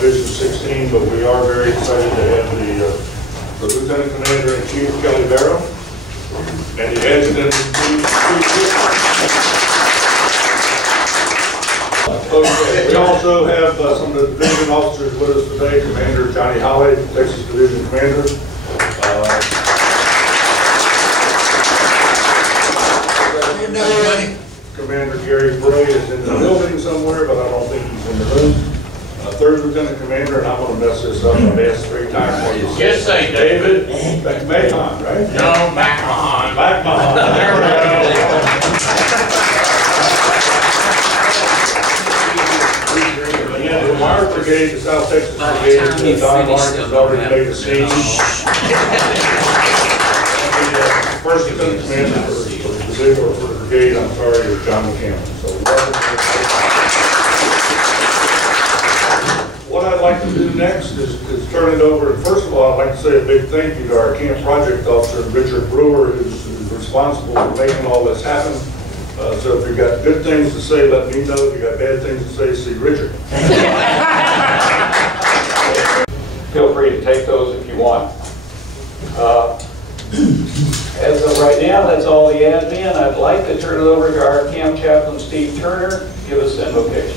Division 16, but we are very excited to have the Lieutenant Commander-in-Chief, Kelly Barrow, and the Adjutant-in-Chief. Okay, we also have some of the division officers with us today. Commander Johnny Holley, Texas Division Commander. Commander Gary Bray is in the building somewhere, but I don't think he's in the room. Third Lieutenant Commander, and I'm going to mess this up. I've asked 3 times what you said. Yes, say David. McMahon, right? No, McMahon. McMahon. There we go. And then the Wire Brigade, the South Texas Brigade, Don Martin has already made a scene. First Lieutenant Commander for the brigade, I'm sorry, is John McCammon. So what I'd like to do next is turn it over. And first of all, I'd like to say a big thank you to our camp project officer, Richard Brewer, who's responsible for making all this happen. So if you've got good things to say, let me know. If you've got bad things to say, see Richard. Feel free to take those if you want. As of right now, that's all the admin. I'd like to turn it over to our camp chaplain, Steve Turner, to give us invocation.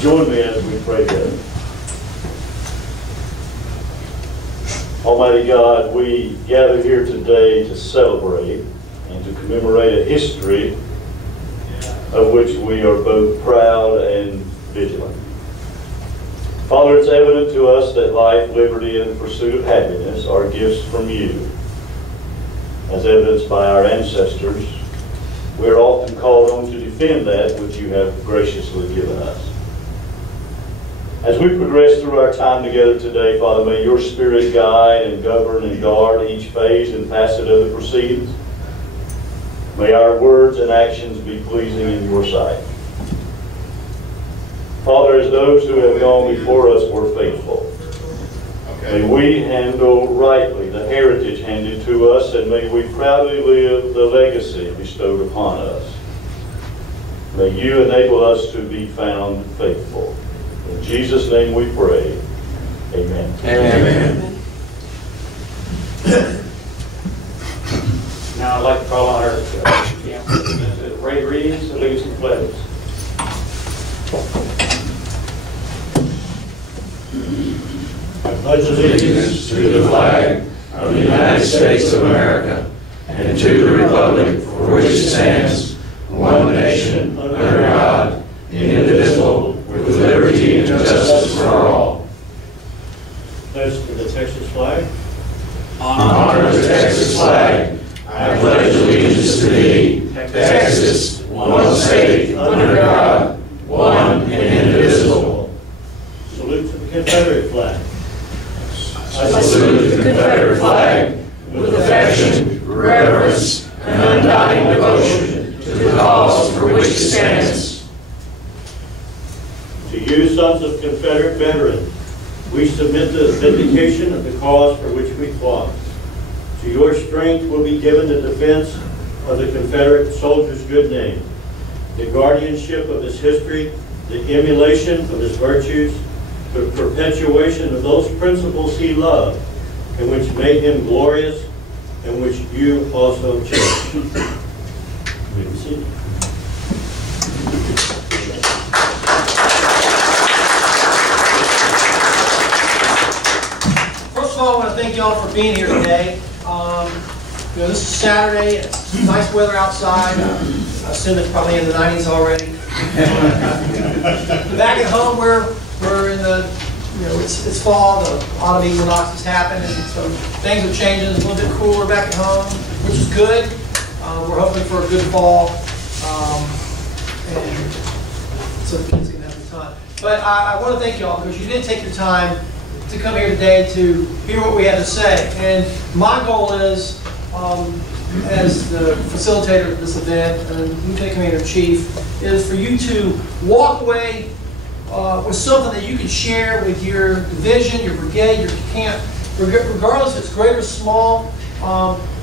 Join me as we pray together. Almighty God, we gather here today to celebrate and to commemorate a history of which we are both proud and vigilant. Father, it's evident to us that life, liberty, and the pursuit of happiness are gifts from you. As evidenced by our ancestors, we are often called on to defend that which you have graciously given us. As we progress through our time together today, Father, may your Spirit guide and govern and guard each phase and facet of the proceedings. May our words and actions be pleasing in your sight. Father, as those who have gone before us were faithful, may we handle rightly the heritage handed to us, and may we proudly live the legacy bestowed upon us. May you enable us to be found faithful. In Jesus' name we pray. Amen. Amen. Now I'd like to call on our camp Ray Reeves to lead some pledges. I pledge allegiance to the flag of the United States of America and to the republic for which it stands, one nation, under God, indivisible, with liberty and justice for all. Pledge to the Texas flag. Honor the Texas flag. I pledge allegiance to thee, Texas, one state, under God, one and indivisible. Salute to the Confederate flag. I salute the Confederate flag with affection, reverence, and undying devotion to the cause for which it stands. To you, sons of Confederate veterans, we submit the vindication of the cause for which we fought. To your strength will be given the defense of the Confederate soldier's good name, the guardianship of his history, the emulation of his virtues, the perpetuation of those principles he loved and which made him glorious and which you also cherish. Be seated. First of all, I want to thank y'all for being here today. This is Saturday. It's nice weather outside. I assume it's probably in the 90s already. Back at home, we're in the, it's fall. The autumn equinox has happened, and so things are changing. It's a little bit cooler back at home, which is good. We're hoping for a good fall, and so it's going to have a time. But I want to thank y'all because you did take your time to come here today to hear what we had to say. And my goal is, as the facilitator of this event and Lieutenant Commander-in-Chief, is for you to walk away with something that you can share with your division, your brigade, your camp, regardless if it's great or small.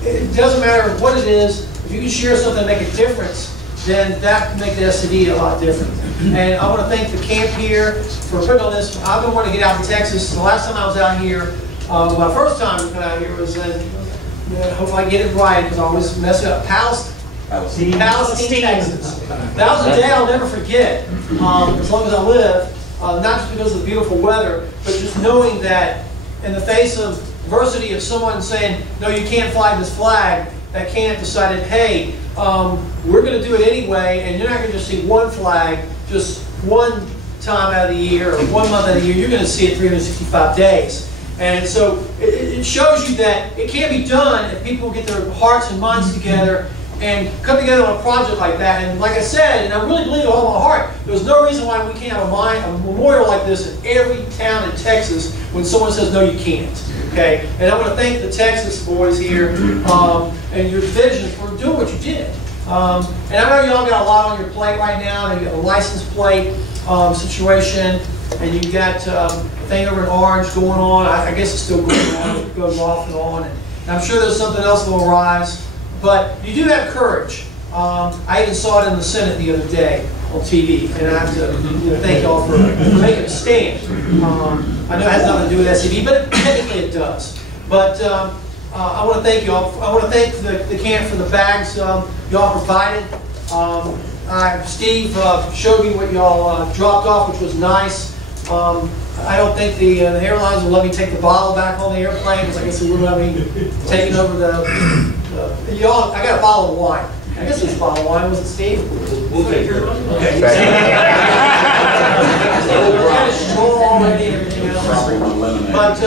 It doesn't matter what it is, if you can share something and make a difference, then that can make the SCV a lot different. And I want to thank the camp here for putting on this. I've been wanting to get out to Texas. The last time I was out here, my first time out here was in, hopefully I get it right because I always mess it up, Palestine, Texas. That was a day I'll never forget, as long as I live, not just because of the beautiful weather, but just knowing that in the face of adversity of someone saying, no, you can't fly this flag, that camp decided, hey, we're going to do it anyway, and you're not going to just see one flag just one time out of the year or 1 month out of the year. You're going to see it 365 days. And so it shows you that it can be done if people get their hearts and minds together and come together on a project like that. And like I said, and I really believe with all my heart, there's no reason why we can't have a memorial like this in every town in Texas when someone says, no, you can't. Okay? And I want to thank the Texas boys here and your division for doing what you did. And I know y'all got a lot on your plate right now. You got a license plate situation, and you got thing over in Orange going on. I guess it's still going on. It goes off and on. And I'm sure there's something else that will arise. But you do have courage. I even saw it in the Senate the other day on TV, and I have to thank y'all for making a stand. I know it has nothing to do with SCV, but technically it does. But I want to thank y'all. I want to thank the camp for the bags y'all provided. Steve showed me what y'all dropped off, which was nice. I don't think the airlines will let me take the bottle back on the airplane, because I guess they wouldn't let me take it over y'all. I got a bottle of wine. I guess it's a bottle of wine, was it, Steve? We'll take care of it. Okay. We're kind of straw already and everything else. But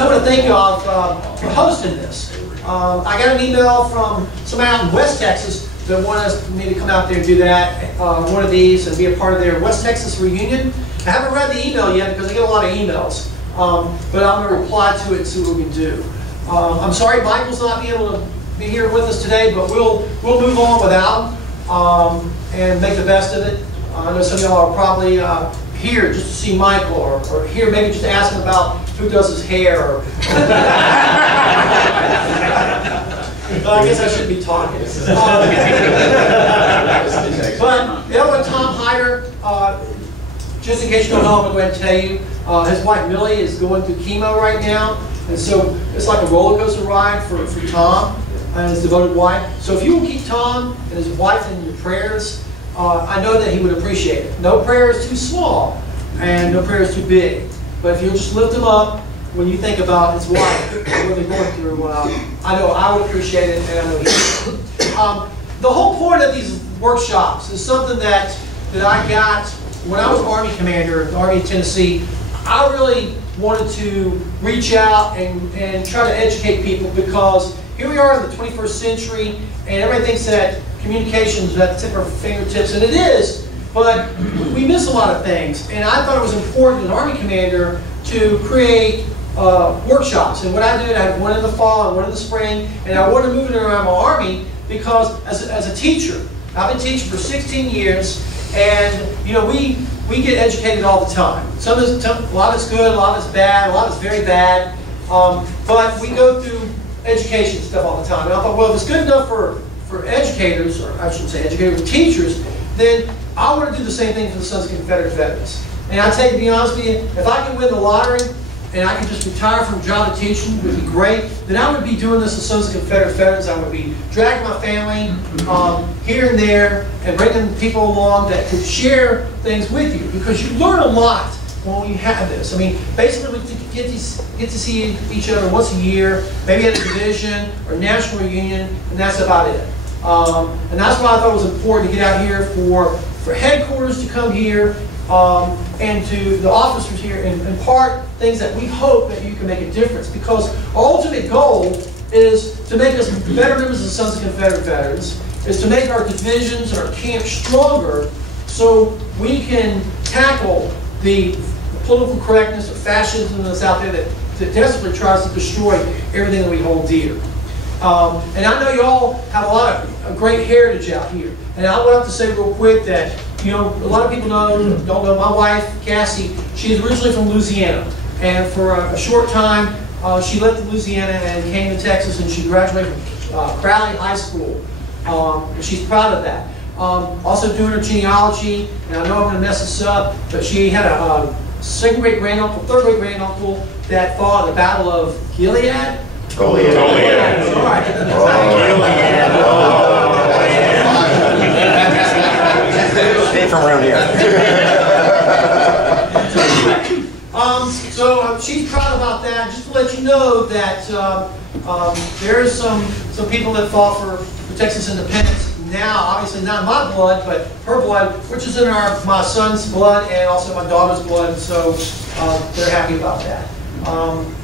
I want to thank y'all for hosting this. I got an email from someone out in West Texas that wanted me to come out there and do that, one of these, and be a part of their West Texas reunion. I haven't read the email yet because I get a lot of emails, but I'm going to reply to it and see what we can do. I'm sorry Michael's not being able to be here with us today, but we'll move on without him and make the best of it. I know some of y'all are probably here just to see Michael, or here maybe just asking about who does his hair. Or I guess I shouldn't be talking. But the other one, Tom Hyder, just in case you don't know, I'm going to go ahead and tell you, his wife Millie is going through chemo right now. And so it's like a roller coaster ride for Tom and his devoted wife. So if you will keep Tom and his wife in your prayers, I know that he would appreciate it. No prayer is too small and no prayer is too big. But if you'll just lift him up when you think about his wife and what they're going through, I know I would appreciate it, and I know he would. The whole point of these workshops is something that I got when I was Army commander in the Army of Tennessee. I really wanted to reach out and try to educate people, because here we are in the 21st century and everybody thinks that communication is at the tip of our fingertips, and it is, but we miss a lot of things. And I thought it was important as an Army commander to create workshops. And what I did, I had one in the fall and one in the spring, and I wanted to move it around my Army because as a teacher, I've been teaching for 16 years, and we get educated all the time. A lot of it's good, a lot of it's bad, a lot of it's very bad. But we go through education stuff all the time. And I thought, well, if it's good enough for educators, or I shouldn't say educators, teachers, then I want to do the same thing for the Sons of Confederate Veterans. And I tell you, to be honest with you, if I can win the lottery and I can just retire from a job of teaching, it would be great. Then I would be doing this to Sons of Confederate Veterans. I would be dragging my family here and there and bringing people along that could share things with you, because you learn a lot when we have this. I mean, basically we get to see each other once a year, maybe at a division or national reunion, and that's about it. And that's why I thought it was important to get out here for headquarters to come here, and to the officers here and impart things that we hope that you can make a difference. Because our ultimate goal is to make us better members of the Sons of Confederate Veterans, is to make our divisions and our camps stronger so we can tackle the political correctness of fascism that's out there that desperately tries to destroy everything that we hold dear. And I know you all have a lot of great heritage out here. And I would have to say real quick that, a lot of people don't know my wife, Cassie, she's originally from Louisiana. And for a short time, she left Louisiana and came to Texas, and she graduated from Crowley High School. She's proud of that. Also doing her genealogy, and I know I'm going to mess this up, but she had a second great granduncle, third great granduncle that fought in the Battle of Gilead. Goliad. All right. From around here. So she's proud about that. Just to let you know that there's some people that fought for Texas independence. Now, obviously not my blood, but her blood, which is in my son's blood and also my daughter's blood. So they're happy about that.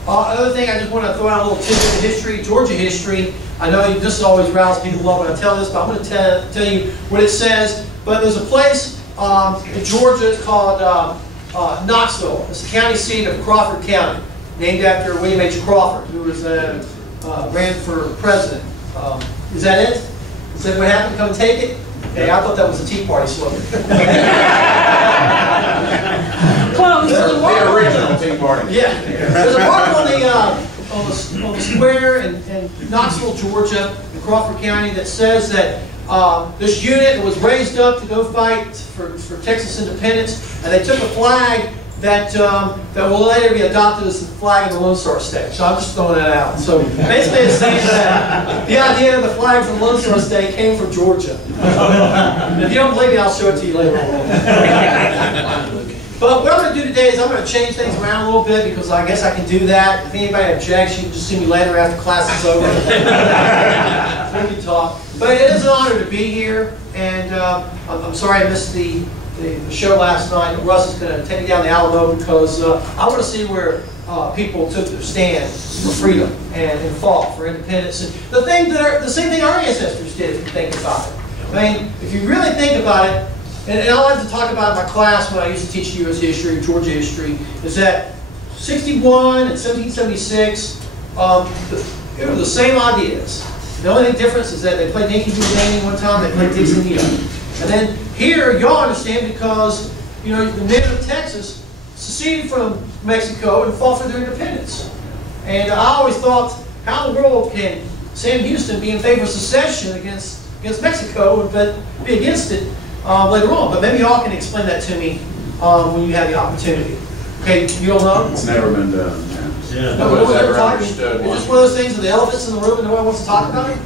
Another thing, I just want to throw out a little tidbit of history, Georgia history. I know this always riles people up when I tell this, but I'm going to tell you what it says. But there's a place in Georgia, it's called Knoxville. It's the county seat of Crawford County, named after William H. Crawford, who was ran for president. Is that it? Is that what happened? Come take it? Hey, I thought that was a Tea Party slogan. Close. The original Tea Party. Yeah. There's a park on the square in Knoxville, Georgia, in Crawford County, that says that this unit was raised up to go fight for Texas independence, and they took a flag that will later be adopted as the flag of the Lone Star State. So I'm just throwing that out. So basically it's saying that the idea of the flag for the Lone Star State came from Georgia. And if you don't believe me, I'll show it to you later on. But what I'm going to do today is I'm going to change things around a little bit, because I guess I can do that. If anybody objects, you can just see me later after class is over. We can talk. But it is an honor to be here, and I'm sorry I missed the show last night. Russ is going to take me down the Alamo, because I want to see where people took their stand for freedom and fought for independence. And the same thing our ancestors did, if you think about it. I mean, if you really think about it, and I like to talk about in my class when I used to teach U.S. history, Georgia history, is that 61 and 1776, it were the same ideas. The only difference is that they played Yankee Doodle Dandy one time, they played Dixie the other. And then here, y'all understand, because the men of Texas seceded from Mexico and fought for their independence. And I always thought, how in the world can Sam Houston be in favor of secession against Mexico, but be against it later on? But maybe y'all can explain that to me when you have the opportunity. Okay, you don't know? It's never been done. No, No one's ever understood it's one. just one of those things with the elephants in the room and no one wants to talk about it.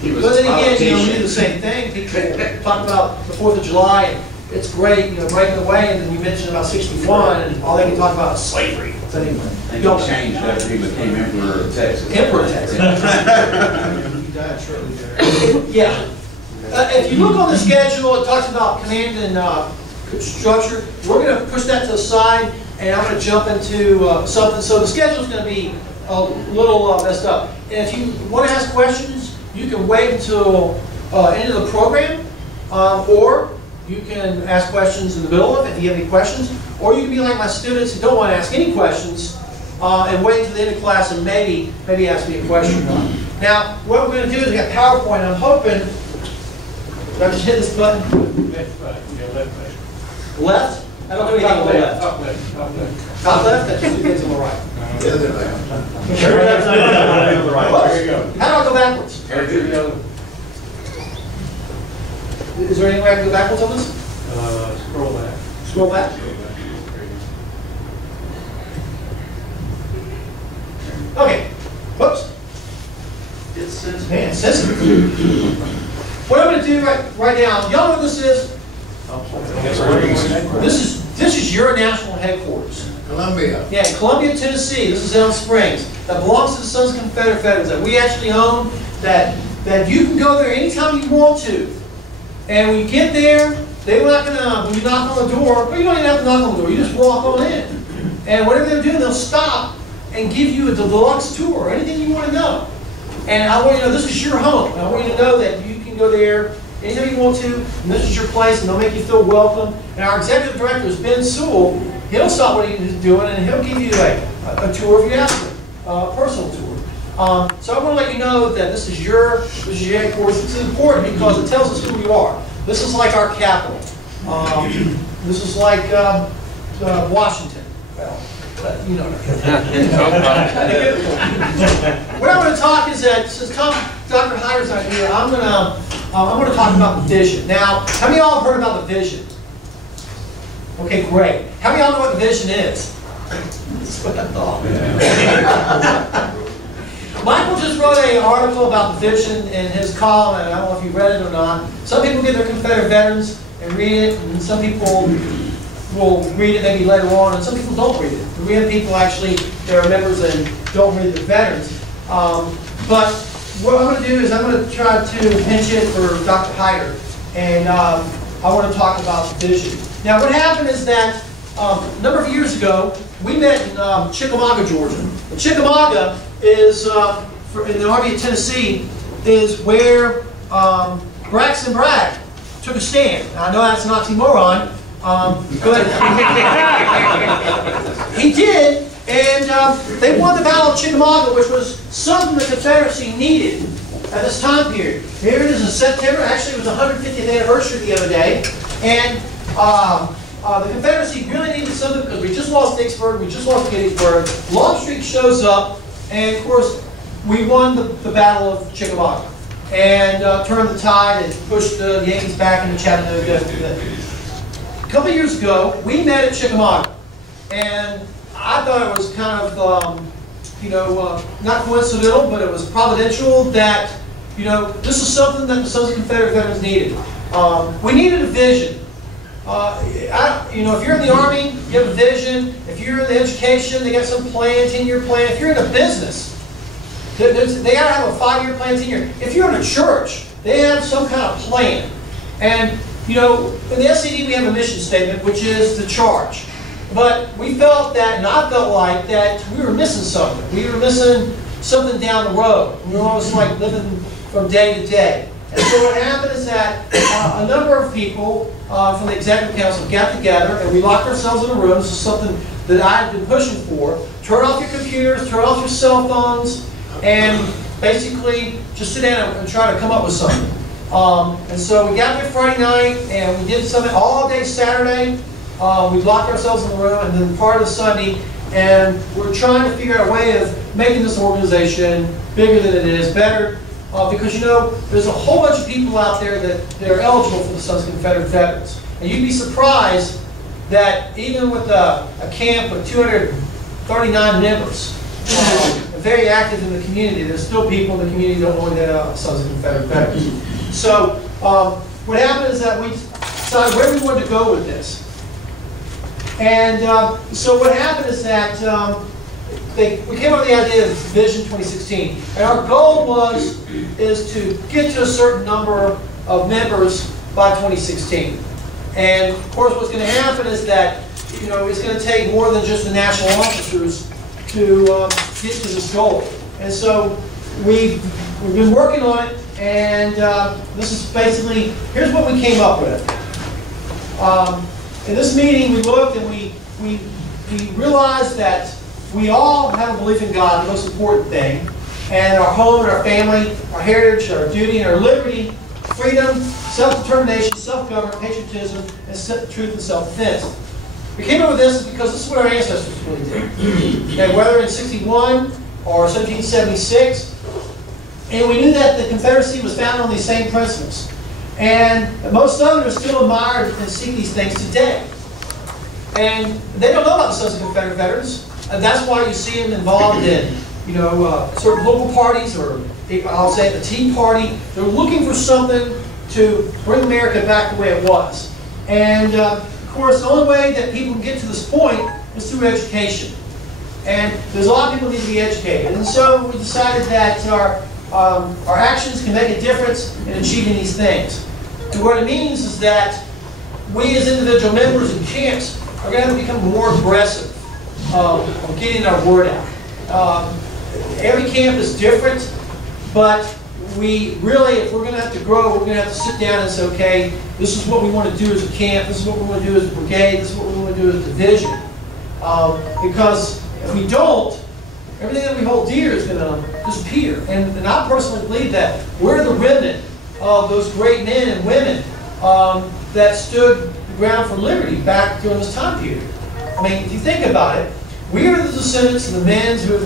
He was But a then again, we do politician. the same thing. People talk about the 4th of July, and it's great, breaking away, and then you mention about 61, and all they can talk about is slavery. But anyway, And he changed after he became Emperor of Texas. Emperor of Texas. He died shortly there. Yeah. If you look on the schedule, it talks about command and structure. We're going to push that to the side, and I'm going to jump into something. So the schedule is going to be a little messed up. And if you want to ask questions, you can wait until end of the program, or you can ask questions in the middle of it if you have any questions, or you can be like my students who don't want to ask any questions and wait until the end of class and maybe ask me a question. Now, what we're going to do is we got PowerPoint. I'm hoping. Do I just hit this button? Left? I don't do anything on the left. Top left. Top left? That's usually things on the right. The other way. There you go. How do I go backwards? Is there any way I can go backwards on this? Scroll back. Scroll back? Okay. Whoops. It says, man, it says it. What I'm going to do right now, y'all know what this is? This is your national headquarters. Columbia. Yeah, in Columbia, Tennessee. This is Elm Springs. That belongs to the Sons of Confederate that we actually own. That you can go there anytime you want to. And when you get there, they're not going to, when you knock on the door, but you don't even have to knock on the door. You just walk on in. And whatever they're doing, they'll stop and give you a deluxe tour, anything you want to know. And I want you to know this is your home. And I want you to know that you can go there anytime you want to, and this is your place, and they'll make you feel welcome. And our executive director is Ben Sewell. He'll stop what he's doing, and he'll give you a tour if you ask him, a personal tour. So I want to let you know that this is your headquarters. It's important because it tells us who we are. This is like our capital. This is like Washington. Well, But you know what I want to talk is that since Dr. Hyder's not here, I'm gonna talk about the vision. Now, how many of y'all have heard about the vision? Okay, great. How many of y'all know what the vision is? That's what I thought. Michael just wrote an article about the vision in his column, and I don't know if you read it or not. Some people get their Confederate veterans and read it, and some people will read it maybe later on, and some people don't read it. We have people actually that are members and don't read the veterans. But what I'm going to do is I'm going to try to pinch it for Dr. Hyder, and I want to talk about the vision. Now, what happened is that a number of years ago, we met in Chickamauga, Georgia. And Chickamauga is, in the Army of Tennessee, is where Braxton Bragg took a stand. Now, I know that's an oxymoron, but he did, and they won the Battle of Chickamauga, which was something the Confederacy needed at this time period. Here it is in September. Actually, it was the 150th anniversary the other day, and the Confederacy really needed something because we just lost Vicksburg, we just lost Gettysburg. Longstreet shows up, and of course, we won the Battle of Chickamauga and turned the tide and pushed the Yankees back into Chattanooga. A couple years ago, we met at Chickamauga, and I thought it was kind of, not coincidental, but it was providential that, this is something that the Sons of Confederate Veterans needed. We needed a vision. If you're in the Army, you have a vision. If you're in the education, they got some plan, 10-year plan. If you're in a business, they got to have a 5-year plan, 10-year. If you're in a church, they have some kind of plan. And, in the SCV we have a mission statement, which is the charge. But we felt that, and I felt like that we were missing something. We were missing something down the road. We were almost like living from day to day. And so what happened is that a number of people from the Executive Council got together, and we locked ourselves in a room. This is something that I had been pushing for. Turn off your computers, turn off your cell phones, and basically just sit down and try to come up with something. And so we got there Friday night, and we did something all day Saturday. We locked ourselves in the room, and then part of Sunday, and we're trying to figure out a way of making this organization bigger than it is, better. Because there's a whole bunch of people out there that are eligible for the Sons of Confederate Veterans. And you'd be surprised that even with a camp of 239 members, very active in the community, there's still people in the community that don't know that Sons of Confederate Veterans. So what happened is that we decided where we wanted to go with this. And so what happened is that we came up with the idea of Vision 2016, and our goal is to get to a certain number of members by 2016. And of course, what's going to happen is that it's going to take more than just the national officers to get to this goal. And so we've been working on it, and this is basically here's what we came up with. In this meeting, we looked and we realized that we all have a belief in God, the most important thing, and our home and our family, our heritage, our duty, and our liberty, freedom, self-determination, self-government, patriotism, and truth and self-defense. We came up with this because this is what our ancestors really did. And whether in 61 or 1776, and we knew that the Confederacy was founded on these same principles. And most Southerners still admire and see these things today. And they don't know about the Sons of Confederate Veterans. And that's why you see them involved in, certain local parties, or I'll say the Tea Party. They're looking for something to bring America back the way it was. And of course, the only way that people can get to this point is through education. And there's a lot of people who need to be educated. And so we decided that our actions can make a difference in achieving these things. And what it means is that we as individual members in camps are going to have to become more aggressive on getting our word out. Every camp is different, but we really, if we're going to have to grow, we're going to have to sit down and say, okay, this is what we want to do as a camp, this is what we want to do as a brigade, this is what we want to do as a division. Because if we don't, everything that we hold dear is going to disappear. And I personally believe that we're the remnant of those great men and women that stood the ground for liberty back during this time period. I mean, if you think about it, We are the descendants of the men who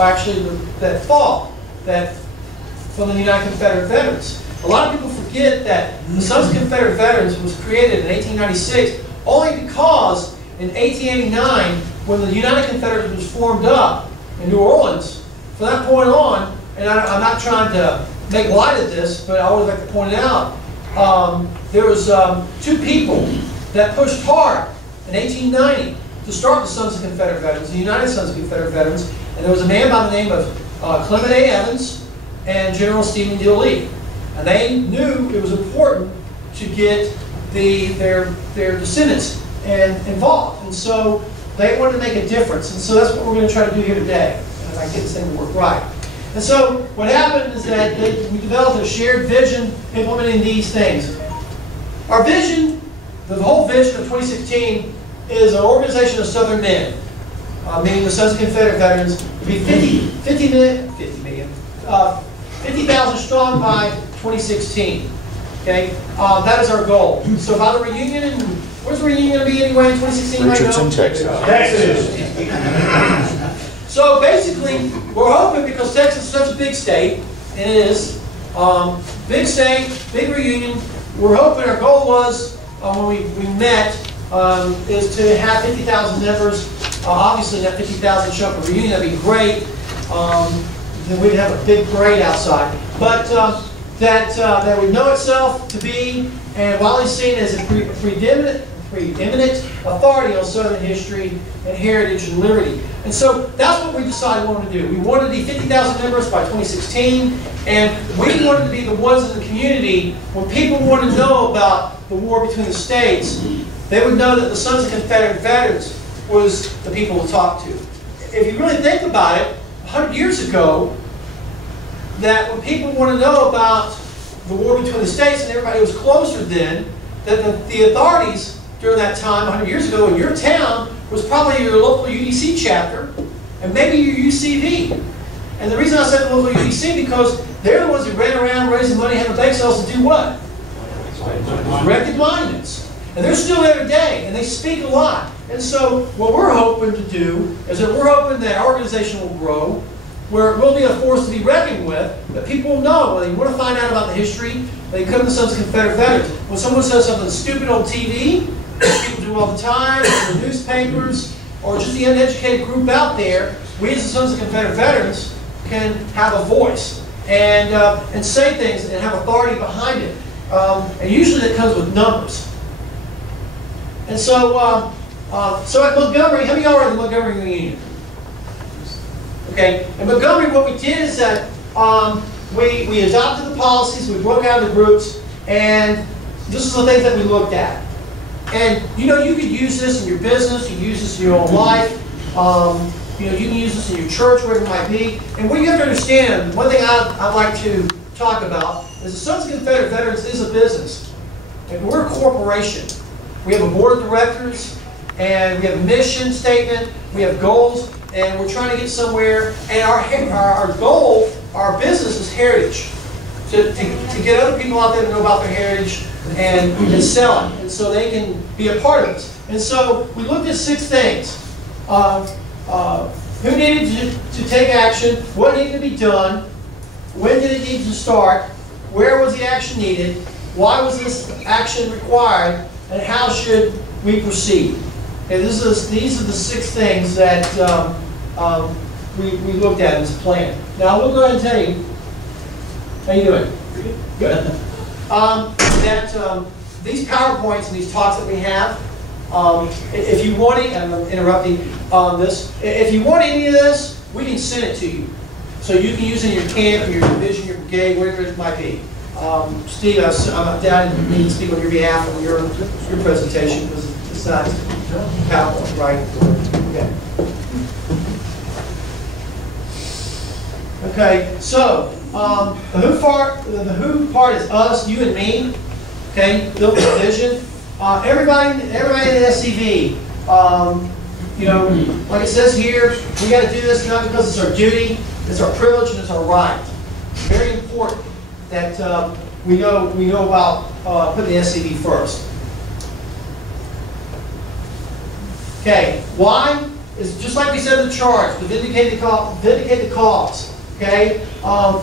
actually that fought from the United Confederate Veterans. A lot of people forget that the Sons of Confederate Veterans was created in 1896 only because in 1889, when the United Confederate was formed up in New Orleans, from that point on, and I'm not trying to make light of this, but I always like to point it out, there was two people that pushed hard in 1890 to start the Sons of Confederate Veterans, the United Sons of Confederate Veterans, and there was a man by the name of Clement A. Evans and General Stephen D. Lee. And they knew it was important to get their descendants involved. And so they wanted to make a difference. And so that's what we're going to try to do here today. And if I get this thing to work right. And so what happened is that we developed a shared vision implementing these things. Our vision, the whole vision of 2016, is an organization of Southern men, meaning the Sons of Confederate Veterans, to be 50,000 strong by 2016. Okay, that is our goal. So by the reunion, and where's the reunion going to be anyway in 2016? Richardson, Texas. So basically, we're hoping, because Texas is such a big state, and it is, big state, big reunion, we're hoping, our goal was, when we met, is to have 50,000 members. Obviously, that 50,000 show up at a reunion, that'd be great. Then we'd have a big parade outside. But that would know itself to be, and widely seen as a preeminent authority on Southern history and heritage and liberty. And so that's what we decided we wanted to do. We wanted to be 50,000 members by 2016, and we wanted to be the ones in the community, when people wanted to know about the war between the states, they would know that the Sons of Confederate Veterans was the people to talk to. If you really think about it, 100 years ago, that when people want to know about the war between the states, and everybody was closer then, that the authorities during that time, 100 years ago, in your town, was probably your local UDC chapter, and maybe your UCV. And the reason I said the local UDC, because they're the ones who ran around raising money, having bake sales to do what? Erected monuments. And they're still there today, and they speak a lot. And so what we're hoping to do is that we're hoping that our organization will grow, where it will be a force to be reckoned with, that people will know. When they want to find out about the history, they come to the Sons of Confederate Veterans. When someone says something stupid on TV, people do all the time, in the newspapers, or just the uneducated group out there, we as the Sons of Confederate Veterans can have a voice and say things and have authority behind it. And usually that comes with numbers. And so, so at Montgomery, how many of y'all were at the Montgomery reunion? Okay, in Montgomery, what we did is that we adopted the policies, we broke out the groups, and this is the things that we looked at. And you know, you could use this in your business, you can use this in your own life, you know, you can use this in your church, wherever it might be. And what you have to understand, one thing I'd like to talk about is the Sons of Confederate Veterans is a business. And we're a corporation. We have a board of directors, and we have a mission statement, we have goals, and we're trying to get somewhere. And our goal, our business is heritage. To get other people out there to know about their heritage and sell it, and so they can be a part of this. And so we looked at 6 things. Who needed to take action, what needed to be done, when did it need to start, where was the action needed, why was this action required, and how should we proceed. Okay, these are the 6 things that we looked at in this plan. Now we'll go ahead and tell you. How you doing? Good. These PowerPoints and these talks that we have, if you want it, and I'm interrupting on this, if you want any of this, we can send it to you. So you can use it in your camp, your division, your brigade, whatever it might be. Steve, I'm down and need to speak on your behalf on your presentation, because it's not PowerPoint, right? Okay. Okay, so the who part is us, you and me. Okay, build the vision. Everybody in the SCV. You know, like it says here, we got to do this not because it's our duty, it's our privilege, and it's our right. Very important that we know about putting the SCV first. Okay, why? is just like we said in the charge, to vindicate the cause. Okay? Well,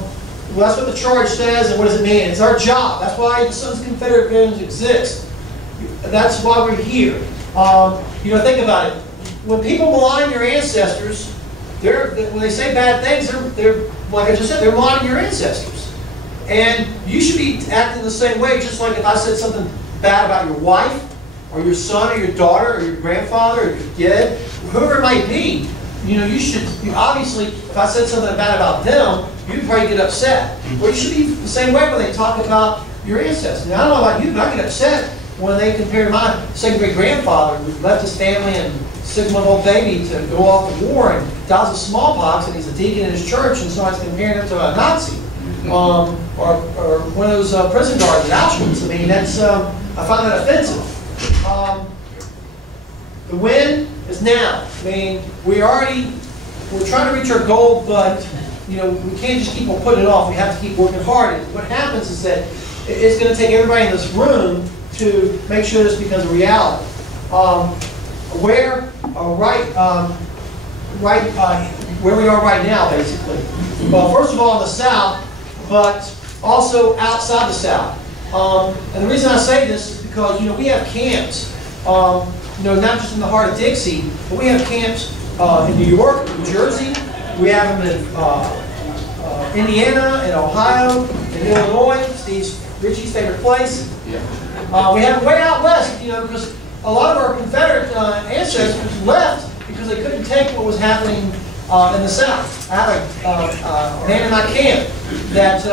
that's what the charge says, and what does it mean? It's our job. That's why the Sons of Confederate Veterans exist. That's why we're here. Think about it. When people malign your ancestors, when they say bad things, they're like I just said, they're maligning your ancestors. And you should be acting the same way, just like if I said something bad about your wife, or your son, or your daughter, or your grandfather, or your dad, whoever it might be. You should, obviously, if I said something bad about them, you'd probably get upset. Well, you should be the same way when they talk about your ancestors. Now, I don't know about you, but I get upset when they compare my second great-grandfather who left his family and 6-month-old baby to go off to war and dies of smallpox, and he's a deacon in his church, and somebody's comparing him to a Nazi. Or one of those prison guards at Auschwitz. I mean, that's, I find that offensive. The win is now. I mean, we're trying to reach our goal, but we can't just keep on putting it off. We have to keep working hard. And what happens is that it's going to take everybody in this room to make sure this becomes a reality. Where we are right now, basically. Well, first of all, in the South, but also outside the South. And the reason I say this is because we have camps. Not just in the heart of Dixie, but we have camps in New York, New Jersey. We have them in Indiana, in Ohio, in Illinois, Richie's favorite place. Yeah. We have them way out west, because a lot of our Confederate ancestors left because they couldn't take what was happening in the South. I have a man in my camp that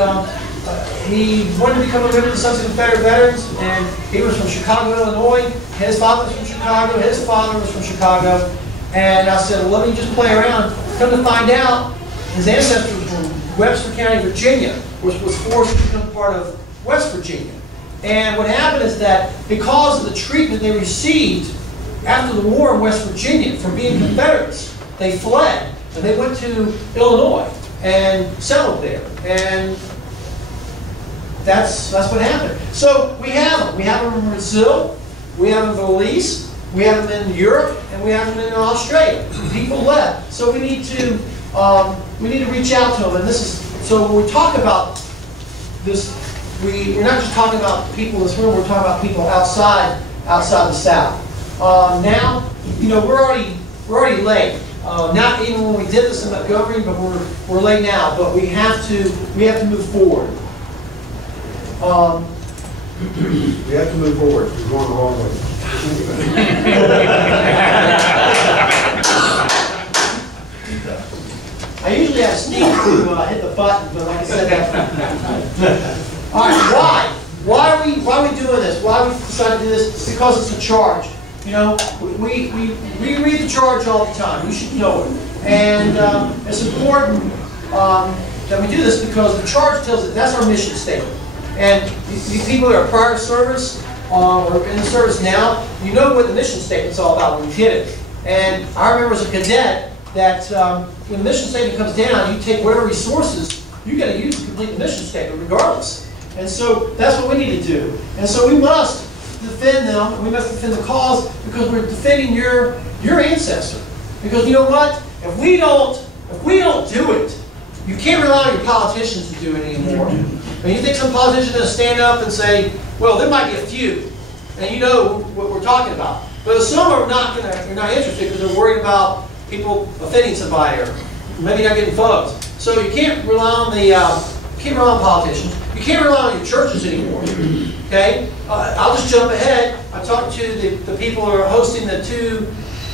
he wanted to become a member of the Sons of Confederate Veterans, and he was from Chicago, Illinois. His father was from Chicago. His father was from Chicago. And I said, well, let me just play around. Come to find out, his ancestors were from Webster County, Virginia, which was forced to become part of West Virginia. And what happened is that because of the treatment they received after the war in West Virginia from being Confederates, they fled and they went to Illinois and settled there. And that's what happened. So we have them. We have them in Brazil. We have them in Belize. We have them in Europe, and we have them in Australia. People left. So we need to reach out to them. And this is so when we talk about this. We're not just talking about people in this room. We're talking about people outside the South. Now, we're already late. Not even when we did this in Montgomery, but we're late now. But we have to move forward. We have to move forward. We're going the wrong way. I usually have Steve to hit the button, but like I said, all right, why are we doing this? Why we decided to do this? It's because it's a charge. We read the charge all the time. You should know it, and it's important that we do this because the charge tells it. That's our mission statement. And you people that are prior service or in the service now, you know what the mission statement's all about when you get it. And I remember as a cadet that when the mission statement comes down, you take whatever resources you got to use to complete the mission statement, regardless. And so that's what we need to do. And so we must defend them. We must defend the cause because we're defending your ancestor. Because you know what? If we don't do it, you can't rely on your politicians to do it anymore. I mean, you think some politician is going to stand up and say, well, there might be a few, and you know what we're talking about. But some are not interested because they're worried about people offending somebody or maybe not getting votes. So you can't rely on politicians. You can't rely on your churches anymore. Okay? I'll just jump ahead. I talked to the people who are hosting the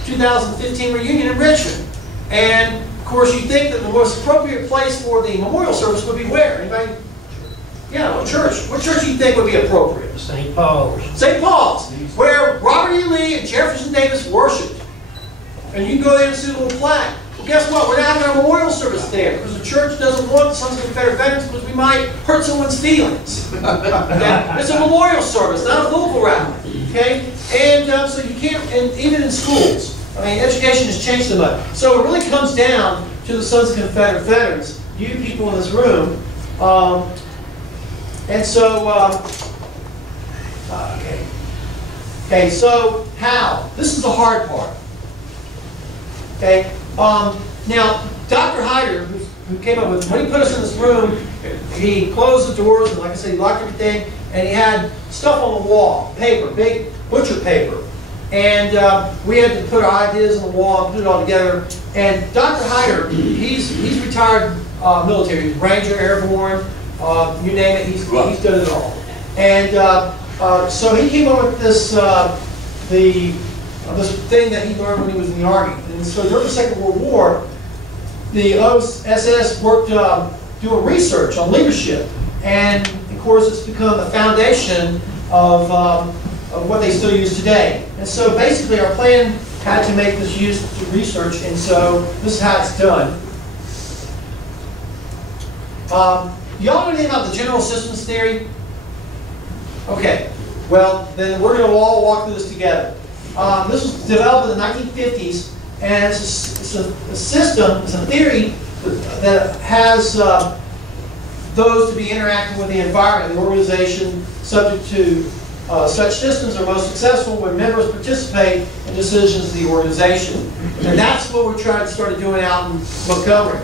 2015 reunion in Richmond, and of course, you think that the most appropriate place for the memorial service would be where? Anybody? Yeah, what church? What church do you think would be appropriate? St. Paul's. St. Paul's, where Robert E. Lee and Jefferson Davis worshipped. And you can go there and see a little plaque. Well, guess what? We're not having a memorial service there because the church doesn't want the Sons of Confederate Veterans because we might hurt someone's feelings. Okay? It's a memorial service, not a local rally. Okay? And so you can't, and even in schools, I mean, education has changed so much. So it really comes down to the Sons of Confederate Veterans, you people in this room. And so, okay, so how? This is the hard part. Okay. Now, Dr. Hyder, who came up with, when he put us in this room, he closed the doors, and like I said, he locked everything, and he had stuff on the wall, paper, big butcher paper. And we had to put our ideas on the wall and put it all together. And Dr. Hyder, he's retired military, Ranger, Airborne, you name it, he's done it all. And so he came up with this, this thing that he learned when he was in the Army. And so during the Second World War, the OSS worked doing research on leadership. And of course, it's become the foundation of what they still use today. And so basically our plan had to make this used to research, and so this is how it's done. Y'all know anything about the general systems theory? Okay, well then we're going to all walk through this together. This was developed in the 1950s, and it's a system, it's a theory that has those to be interacting with the environment, the organization, subject to such systems are most successful when members participate in decisions of the organization. And that's what we're trying to start doing out in Montgomery.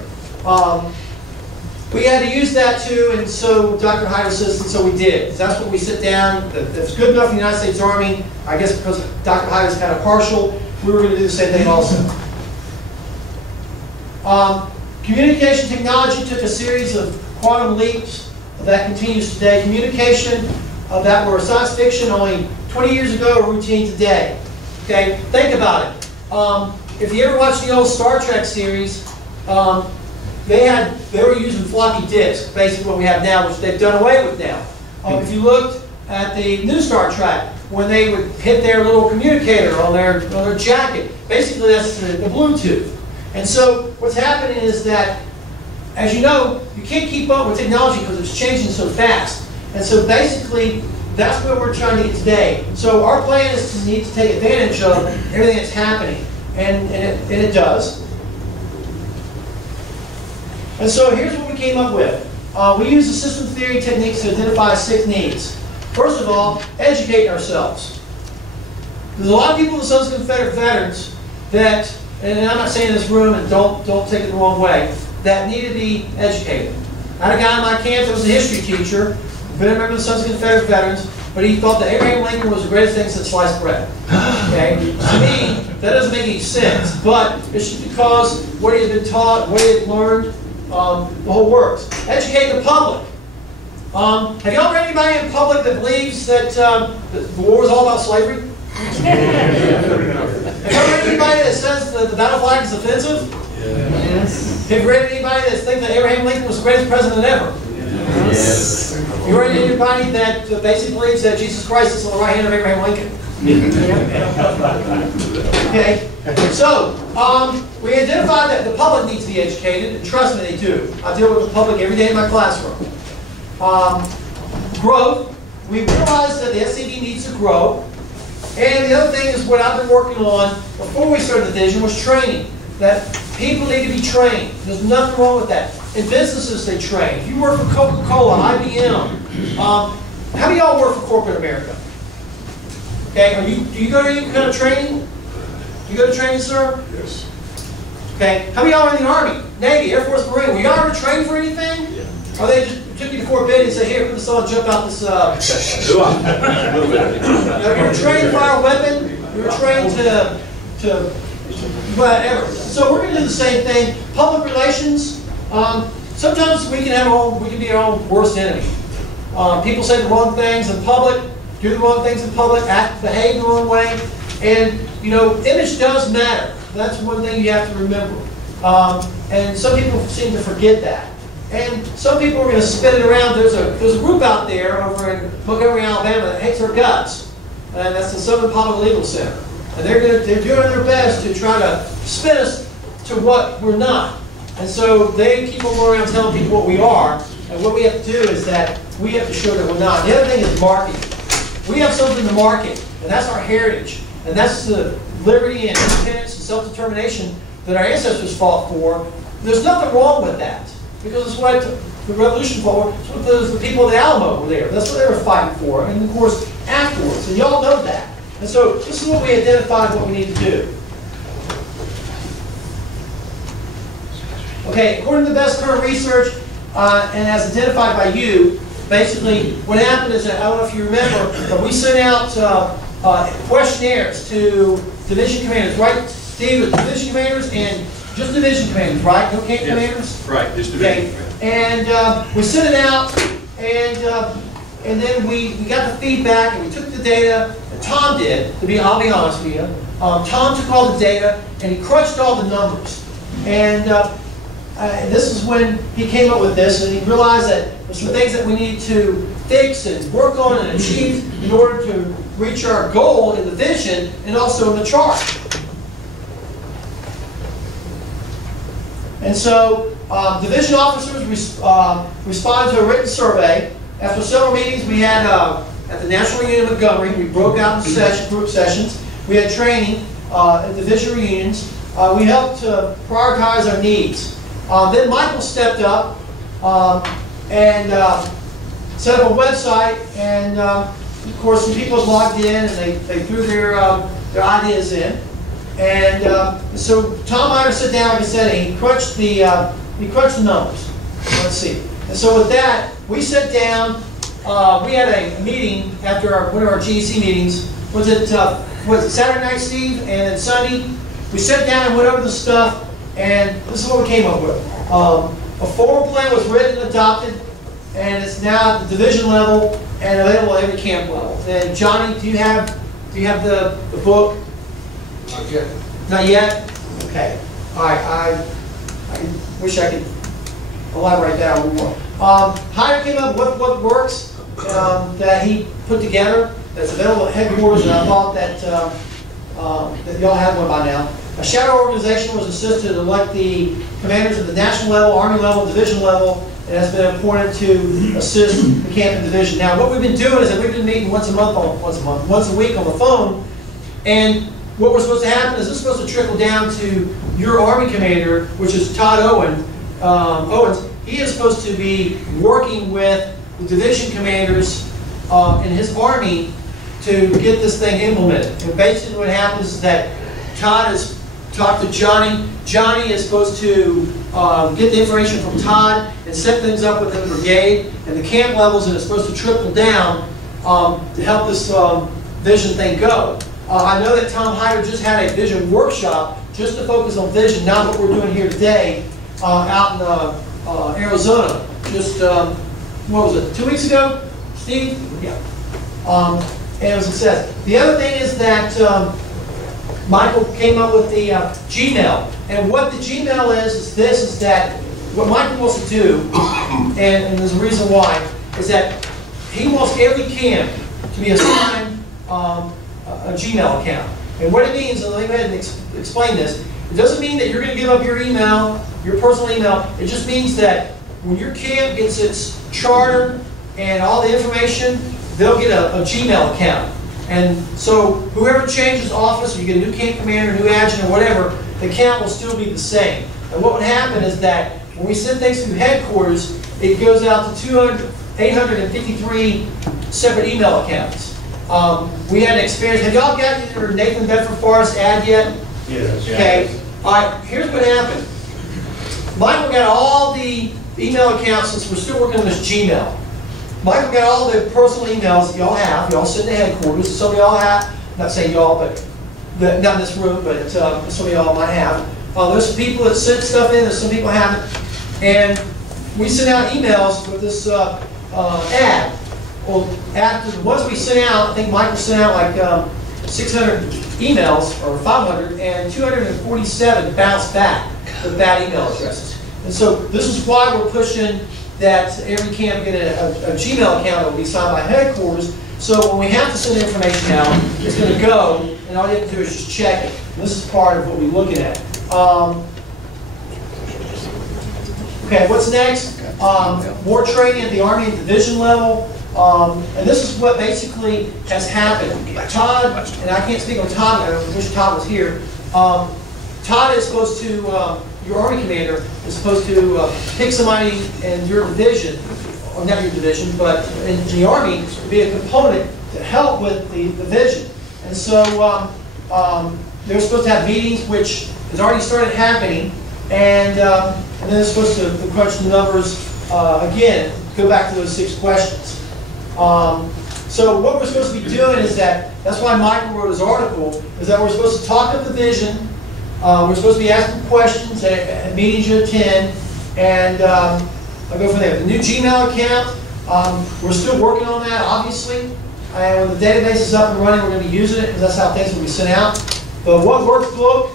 We had to use that too, and so Dr. Hyder says, and so we did. That's what we sit down. If it's good enough in the United States Army, I guess because Dr. Hyder's kind of partial, we were going to do the same thing also. Communication technology took a series of quantum leaps that continues today. Communication that were science fiction only 20 years ago are routine today. Okay, think about it. If you ever watched the old Star Trek series, they were using floppy disks, basically what we have now, which they've done away with now. If you looked at the new Star Trek, when they would hit their little communicator on their jacket, basically that's the Bluetooth. And so what's happening is that, as you know, you can't keep up with technology because it's changing so fast. And so basically, that's what we're trying to get today. So our plan is to need to take advantage of everything that's happening, and it does. And so here's what we came up with. We use the system theory techniques to identify 6 needs. First of all, educate ourselves. There's a lot of people in the Sons of Confederate Veterans that, and I'm not saying in this room, and don't take it the wrong way, that need to be educated. I had a guy in my camp that was a history teacher, been a member of the Sons of Confederate Veterans, but he thought that Abraham Lincoln was the greatest thing since sliced bread. Okay? To me, that doesn't make any sense, but it's just because what he had been taught, what he had learned, the whole works. Educate the public. Have y'all read anybody in public that believes that the war was all about slavery? Have y'all read anybody that says that the battle flag is offensive? Yes. Have you read anybody that thinks that Abraham Lincoln was the greatest president ever? Yes. You read anybody that basically believes that Jesus Christ is on the right hand of Abraham Lincoln? Okay. So, we identified that the public needs to be educated, and trust me, they do. I deal with the public every day in my classroom. Growth. We realized that the SCV needs to grow. And the other thing is what I've been working on before we started the division was training. That people need to be trained. There's nothing wrong with that. In businesses, they train. If you work for Coca-Cola, IBM, how many of y'all work for corporate America? Okay, do you go to any kind of training? Do you go to training, sir? Yes. Okay, how many of y'all are in the Army, Navy, Air Force, Marine? Were y'all ever trained for anything? Yeah. Or they just took you to Fort Benning and said, here, put this on, jump out this... You were trained to fire a weapon. You were trained to whatever. So we're going to do the same thing. Public relations. Sometimes we can be our own worst enemy. People say the wrong things in public, do the wrong things in public, behave the wrong way, and you know, image does matter. That's one thing you have to remember. And some people seem to forget that. And some people are going to spin it around. There's a group out there over in Montgomery, Alabama that hates our guts, and that's the Southern Public Legal Center. And they're doing their best to try to spin us to what we're not. And so they keep on going around telling people what we are. And what we have to do is that we have to show that we're not. The other thing is marketing. We have something to market, and that's our heritage. And that's the liberty and independence and self-determination that our ancestors fought for. There's nothing wrong with that, because it's what the revolution fought for. It's what the people of the Alamo were there. That's what they were fighting for. And of course, afterwards. And y'all know that. And so this is what we identified what we need to do. Okay, according to the best current research, and as identified by you, basically what happened is that, I don't know if you remember, but we sent out questionnaires to division commanders, right? Steve, division commanders and just division commanders, right? No camp commanders? Right, just division Okay. commanders. And we sent it out, and then we got the feedback, and we took the data, and Tom did, I'll be honest with you. Tom took all the data, and he crunched all the numbers. And this is when he came up with this, and he realized that there's some things that we need to fix and work on and achieve in order to reach our goal in the vision and also in the chart. And so division officers responded to a written survey. After several meetings we had at the National Reunion in Montgomery, we broke out into group sessions. We had training at division reunions. We helped to prioritize our needs. Then Michael stepped up and set up a website, and of course some people logged in and they threw their ideas in. And so Tom Meyer sat down, like I said, and he crunched the numbers. Let's see. And so with that, we sat down. We had a meeting after one of our GEC meetings. Was it Saturday night, Steve, and then Sunday? We sat down and went over the stuff, and this is what we came up with. A formal plan was written and adopted, and it's now at the division level and available at every camp level. And Johnny, do you have the book? Not yet. Not yet? Okay. All right. I wish I could elaborate that a little more. Hyder came up with what works that he put together that's available at headquarters, and I thought that y'all have one by now. A shadow organization was assisted to elect the commanders at the national level, army level, division level, and has been appointed to assist the camp and division. Now, what we've been doing is that we've been meeting once a week on the phone, and what we're supposed to happen is this is supposed to trickle down to your Army commander, which is Todd Owens. He is supposed to be working with the division commanders in his Army to get this thing implemented. And basically what happens is that Todd has talked to Johnny. Johnny is supposed to get the information from Todd and set things up within the brigade and the camp levels, and it's supposed to trickle down to help this vision thing go. I know that Tom Hyder just had a vision workshop just to focus on vision, not what we're doing here today out in Arizona. Just, what was it, 2 weeks ago, Steve? Yeah. And it was a success. The other thing is that Michael came up with the Gmail. And what the Gmail is that what Michael wants to do, and there's a reason why, is that he wants every camp to be assigned a Gmail account. And what it means, and let me go ahead and explain this, it doesn't mean that you're going to give up your email, your personal email. It just means that when your camp gets its charter and all the information, they'll get a Gmail account. And so whoever changes office, or you get a new camp commander, new adjutant, or whatever, the account will still be the same. And what would happen is that when we send things through headquarters, it goes out to 853 separate email accounts. We had an experience. Have y'all gotten your Nathan Bedford Forrest ad yet? Yes. Okay. All right. Here's what happened. Michael got all the email accounts, since we're still working on this Gmail. Michael got all the personal emails that y'all have. Y'all sit in the headquarters. Some of y'all have, not saying y'all, but not in this room, but some of y'all might have. There's some people that send stuff in, there's some people haven't. And we sent out emails with this ad. Well, after the ones we sent out, I think Michael sent out like 600 emails, or 500, and 247 bounced back with bad email addresses. And so this is why we're pushing that every camp get a Gmail account that will be signed by headquarters. So when we have to send information out, it's going to go, and all you have to do is just check it. And this is part of what we're looking at. Okay, what's next? More training at the Army and division level. And this is what basically has happened. Todd, and I can't speak on Todd, I wish Todd was here. Todd is supposed to, your Army commander is supposed to pick somebody in your division, or not your division, but in the Army, to be a component to help with the vision. And so they're supposed to have meetings, which has already started happening, and and then it's supposed to crunch the numbers, again, go back to those 6 questions. So what we're supposed to be doing is that's why Michael wrote his article, is that we're supposed to talk up the vision, we're supposed to be asking questions at meetings you attend, and I'll go from there. The new Gmail account, we're still working on that, obviously. And when the database is up and running, we're going to be using it because that's how things will be sent out. But what workbook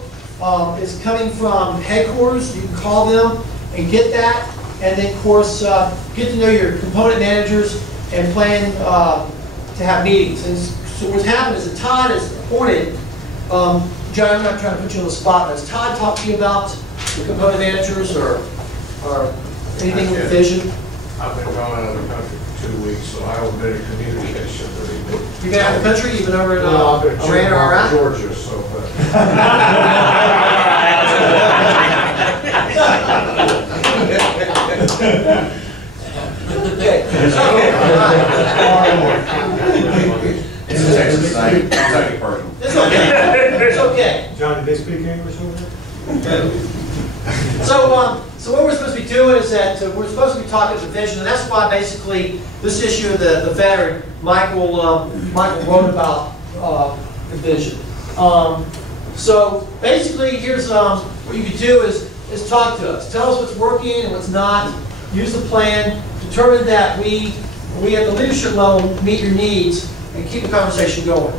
is coming from headquarters. You can call them and get that. And then, of course, get to know your component managers and plan to have meetings. And so what's happened is that Todd is appointed. John, I'm not trying to put you on the spot, but has Todd talked to you about the component managers or anything with vision? I've been gone out of the country for 2 weeks, so I haven't been in communication with anybody. You've been out of the country? You've been over in Well, I've been Iran or Iraq? Georgia, so. Okay. It's a Texas thing. I'll take it personal. It's okay. It's okay. John, did they speak English over there? So what we're supposed to be doing is that we're supposed to be talking to vision, and that's why basically this issue of the veteran, Michael wrote about the vision. So basically, here's what you could do is talk to us. Tell us what's working and what's not. Use the plan. Determine that we at the leadership level meet your needs and keep the conversation going.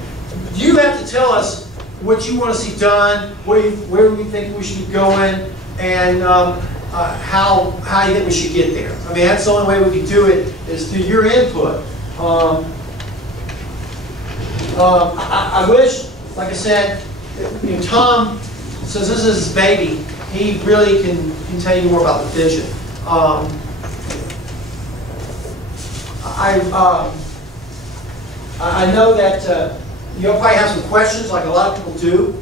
You have to tell us what you want to see done, where we think we should be going, and how you think we should get there. I mean, that's the only way we can do it is through your input. I wish, like I said, Tom, since this is his baby, he really can tell you more about the vision. I know that you'll probably have some questions, like a lot of people do,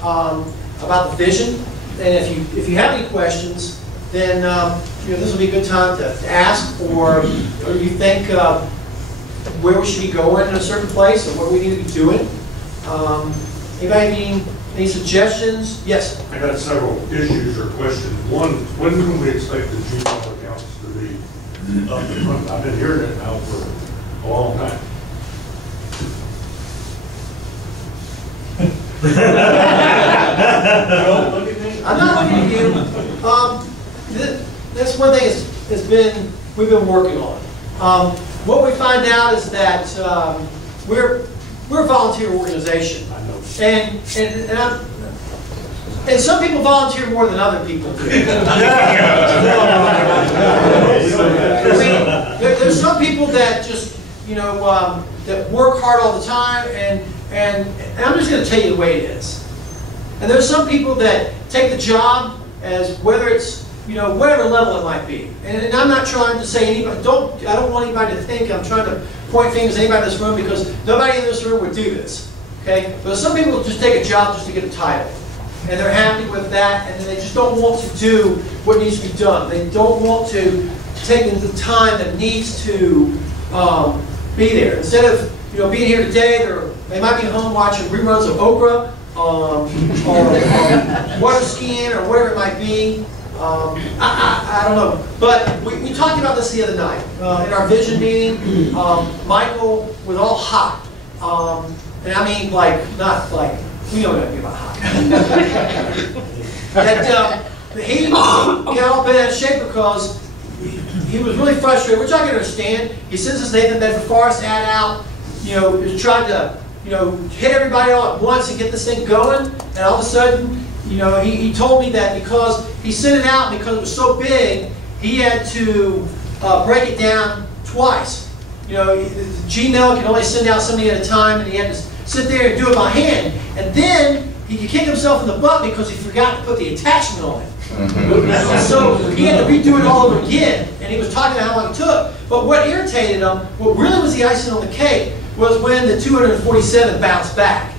about the vision. And if you have any questions, then this will be a good time to ask, or you think where we should be going in a certain place, or what we need to be doing. Anybody any suggestions? Yes. I got several issues or questions. One, when can we expect the Gmail accounts to be up and running? I've been hearing it now for a long time. I'm not looking at you. That's one thing we've been working on. What we find out is that we're a volunteer organization, I know. and some people volunteer more than other people do. There's some people that just that work hard all the time, and I'm just going to tell you the way it is. And there's some people that take the job as whether it's whatever level it might be. And I'm not trying to say anybody. I don't want anybody to think I'm trying to point fingers at anybody in this room, because nobody in this room would do this. Okay? But some people just take a job just to get a title, and they're happy with that, and they just don't want to do what needs to be done. They don't want to take the time that needs to be there. Instead of being here today, they might be home watching reruns of Oprah, or water skiing, or whatever it might be. I don't know. But we talked about this the other night in our vision meeting. Michael was all hot. And I mean, not like, we don't know anything about hot. He got all bent out of shape because he was really frustrated, which I can understand. He sends his Nathan Bedford Forest ad out, he's trying to, hit everybody all at once and get this thing going, and all of a sudden, he told me that because he sent it out, because it was so big, he had to break it down twice. Gmail can only send out so many at a time, and he had to sit there and do it by hand. And then he could kick himself in the butt because he forgot to put the attachment on it. So he had to redo it all over again, and he was talking about how long it took. But what irritated him, what really was the icing on the cake, was when the 247 bounced back.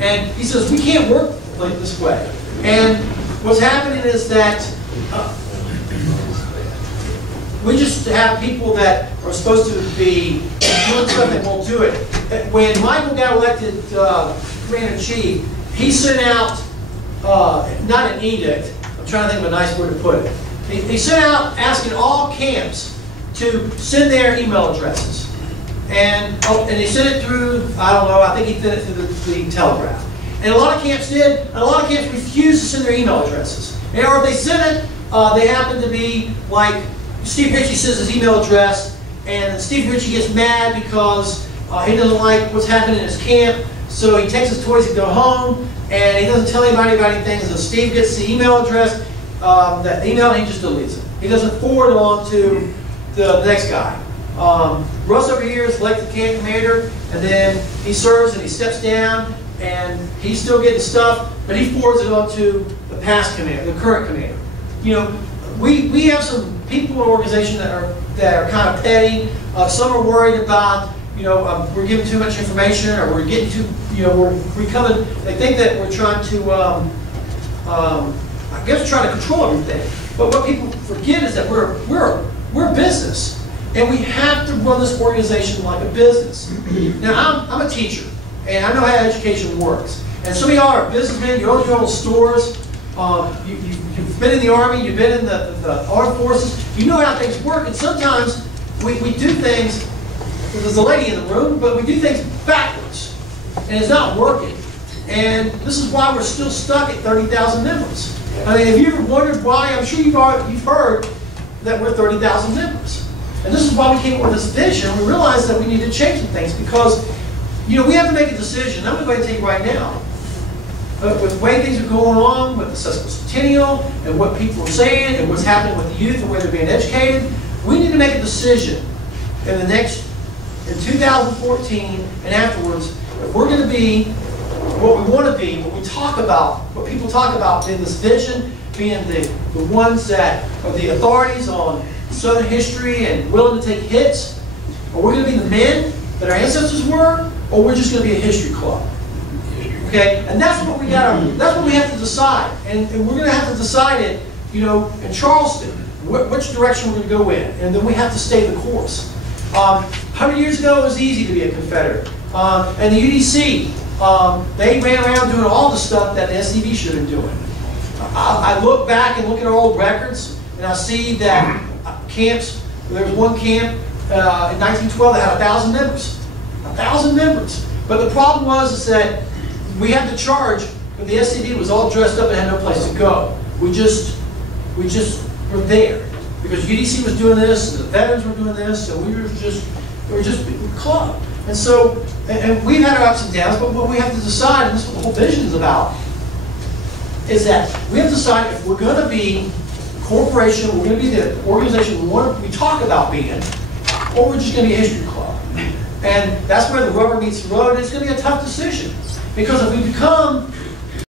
And he says, we can't work like this way. And what's happening is that we just have people that are supposed to be doing stuff that won't do it. When Michael got elected Commander-in-Chief, he sent out, not an edict, I'm trying to think of a nice word to put it. He sent out asking all camps to send their email addresses. And he sent it through, I don't know, I think he sent it through the telegraph. And a lot of camps did, and a lot of camps refused to send their email addresses. And, or if they sent it, they happen to be like, Steve Ritchie says his email address, and Steve Ritchie gets mad because he doesn't like what's happening in his camp, so he takes his toys to go home, and he doesn't tell anybody about anything, so Steve gets the email address, that email, and he just deletes it. He doesn't forward it on to the next guy. Russ over here is elected camp commander, and then he serves and he steps down, and he's still getting stuff, but he forwards it on to the past commander, the current commander. You know, we have some people in the organization that are kind of petty. Some are worried about, you know, we're giving too much information, or we're getting too, you know, we're coming. They think that we're trying to, I guess, trying to control everything. But what people forget is that we're a business, and we have to run this organization like a business. Now, I'm a teacher, and I know how education works. And some of y'all are businessmen. You own your own stores. You've been in the Army, you've been in the Armed Forces, you know how things work, and sometimes we do things, there's a lady in the room, but we do things backwards, and it's not working. And this is why we're still stuck at 30,000 members. I mean, have you ever wondered why? I'm sure you've heard that we're 30,000 members. And this is why we came up with this vision. We realized that we need to change some things because, you know, we have to make a decision. I'm going to go ahead and tell you right now. With the way things are going on, with the sesquicentennial, and what people are saying, and what's happening with the youth, and where they're being educated, we need to make a decision in 2014 and afterwards, if we're going to be what we want to be, what we talk about, what people talk about in this vision, being the ones that are the authorities on Southern history and willing to take hits, or we're going to be the men that our ancestors were, or we're just going to be a history club. Okay, and that's what we got. That's what we have to decide, and we're going to have to decide it, you know, in Charleston, which direction we're going to go in, and then we have to stay the course. 100 years ago, it was easy to be a Confederate, and the UDC, they ran around doing all the stuff that the SCV should have been doing. I look back and look at our old records, and I see that camps. There was one camp in 1912 that had 1,000 members, 1,000 members. But the problem was that we had to charge, but the SCV was all dressed up and had no place to go. We just were there because UDC was doing this, and the veterans were doing this, so we were just a club. And so, and we've had our ups and downs, but what we have to decide, and this is what the whole vision is about, is that we have to decide if we're going to be a corporation, we're going to be the organization we talk about being, or we're just going to be a history club. And that's where the rubber meets the road. It's going to be a tough decision. Because if we become